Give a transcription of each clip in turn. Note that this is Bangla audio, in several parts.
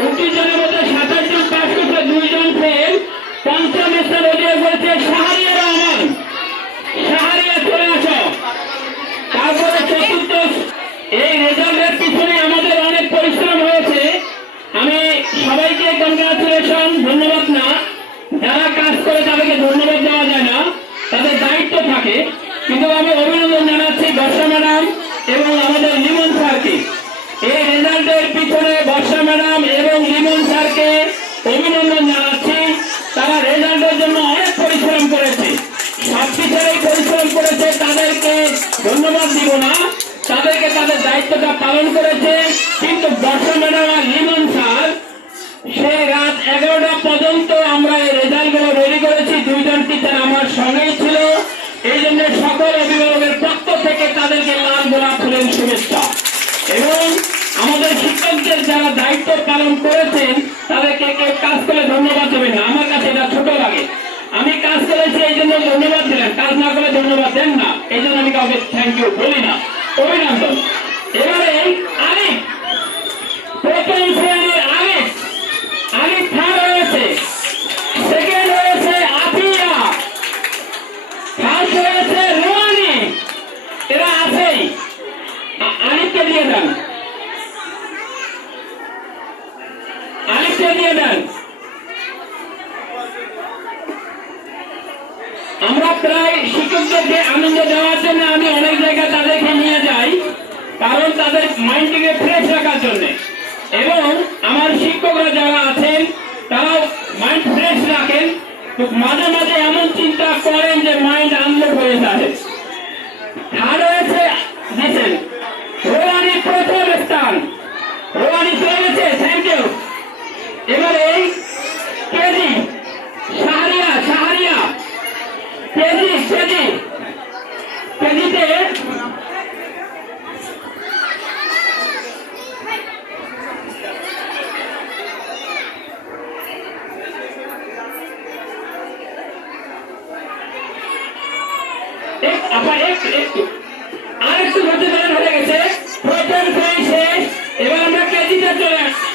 29 জনের মধ্যে 27 জন পাস করছে, 2 জন ফেল। পঞ্চম স্থান অধিকার করেছে শাহরিয়া রহমান। শাহরিয়া চলে আসো। তারপরে চতুর্থ। এই রেজাল্টের পিছনে আমাদের অনেক পরিশ্রম হয়েছে। আমি সবাইকে কংগ্রাচুলেশন, ধন্যবাদ না। যারা কাজ করে তাদেরকে ধন্যবাদ দেওয়া যায় না, তাদের দায়িত্ব থাকে। কিন্তু আমি অভিনন্দন জানাচ্ছি বর্ষা ম্যাডাম এবং আমাদের লিমন স্যারকে। এই রেজাল্টের পিছনে বর্ষা ম্যাডাম এবং লিমন স্যারকে অভিনন্দন জানাচ্ছি। তারা রেজাল্টের জন্য অনেক পরিশ্রম করেছে, সব কিছুরই পরিশ্রম করেছে। তাদেরকে ধন্যবাদ দিব না, তাদেরকে তাদের দায়িত্বটা পালন করেছে। কিন্তু বর্ষা ম্যাডাম আর লিমন স্যার সে রাত 11টা পর্যন্ত আমরা এই রেজাল্ট গুলো রেডি করেছি। 2 জন টিচার আমার সঙ্গেই ছিল। এই জন্য সকল অভিভাবকের পক্ষ থেকে তাদেরকে লাল গোলাপ ফুলের শুভেচ্ছা। এবং আমাদের শিক্ষকদের যারা দায়িত্ব পালন করেছেন তাদেরকে কেউ কাজ করে ধন্যবাদ দেবেন না, আমার কাছে এটা ছোট লাগে। আমি কাজ করেছি এই জন্য ধন্যবাদ দিলেন, কাজ না করে ধন্যবাদ দেন না, এই জন্য আমি কাউকে থ্যাংক ইউ বলি না। অভিনন্দন। এবারে আরিফ, প্রথম শ্রেণীর আরিফ, আরিফ থার্ড হয়েছে, সেকেন্ড হয়েছে আফিয়া, ফার্স্ট হয়েছে রোহানি। এরা আছেই, আরিফকে দিয়ে দেন, আরিফকে দিয়ে দেন। আমরা প্রায় শিক্ষকদেরকে আনন্দ দেওয়ার জন্য আমি অনেক জায়গায় তাদেরকে নিয়ে যাই, কারণ তাদের মাইন্ডকে ফ্রেশ রাখার জন্য। এবং আমার শিক্ষকরা যারা আছেন তারাও মাইন্ড ফ্রেশ রাখেন। তো মাঝে মাঝে এমন চিন্তা করেন যে মাইন্ড আনলোড হয়ে যায়। থার্ড হয়েছে দিচ্ছেন রোহানি, প্রথম স্থান রোহানি চলে গেছে, থ্যাংক ইউ। এবারে KG Shahria, Shahria KG, KG, কেজিতে আরেকটু ধরতে পারেন, হয়ে গেছে প্রথম শ্রেণী শেষ। এবার আমরা কেজিতে চলে আসছি।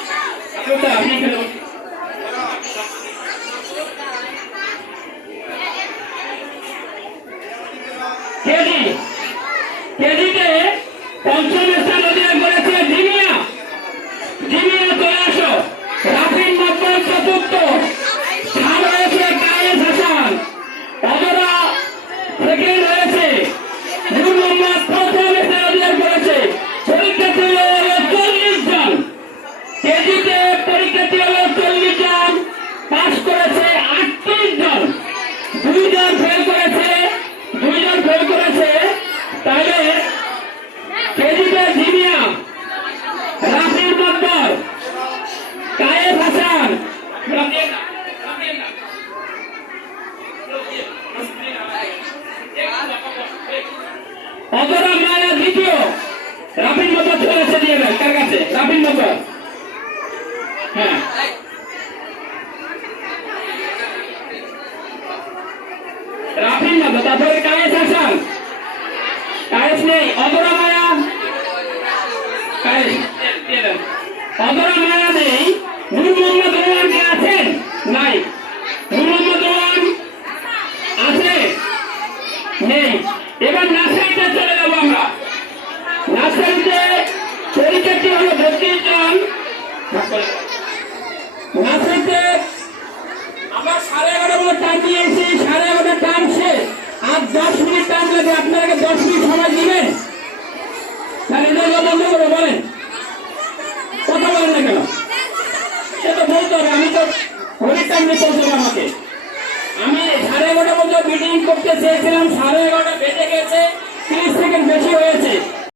কেজি, কেজিতে পঞ্চম স্থান অধিকার করেছে জিমিয়া। জিমিয়া চলে আসো। রাফিন মকবুল চতুর্থ, থার্ড হয়েছে কায়েস হাসান, অজরা সেকেন্ড হয়েছে, নূর মোহাম্মদ প্রথম স্থান অধিকার করেছে। পরীক্ষার্থী হলো 40 জন, কেজিতে পরীক্ষার্থী হলো 40 জন, পাস করেছে 38 জন, 2 জন ফেল করেছে, 2 জন ফেল করেছে। তাহলে কেজিতে জিমিয়া, রাফির মকবুল, কায়েস হাসান, অজরা মায়া দ্বিতীয়, রাফির মকবুল চলে এসে দিয়ে দেন কার কাছে, রাফির মকবুল। হ্যাঁ, রাফির মকবুল। তারপরে কায়েস হাসান, কায়েস নেই, অজরা মায়া, কায়েস দিয়ে দেন। অজরা মায়া নেই। নূর মোহাম্মদ রোহান কে আছেন? নাই। নূর মোহাম্মদ রোহান আছে? নেই। এবার নার্সারিতে চলে যাবো আমরা। নার্সারিতে পরীক্ষার্থী হলো 32 জন। নার্সারিতে আমরা 11:30 বলে টাইম দিয়েছি, 11:30 টাইম শেষ। আর 10 মিনিট টাইম লাগে, আপনারা 10 মিনিট সময় দিবেন? তাহলে এটা বন্ধ করে বলেন, কথা বলেন না কেন? সেটা বলতে হবে, আমি তো ঘড়ির টাইম নিয়ে পৌঁছবো আমাকে। আমি 11:30 পর্যন্ত মিটিং করতে চেয়েছিলাম, 11:30 বেজে গেছে, 30 সেকেন্ড বেশি হয়েছে।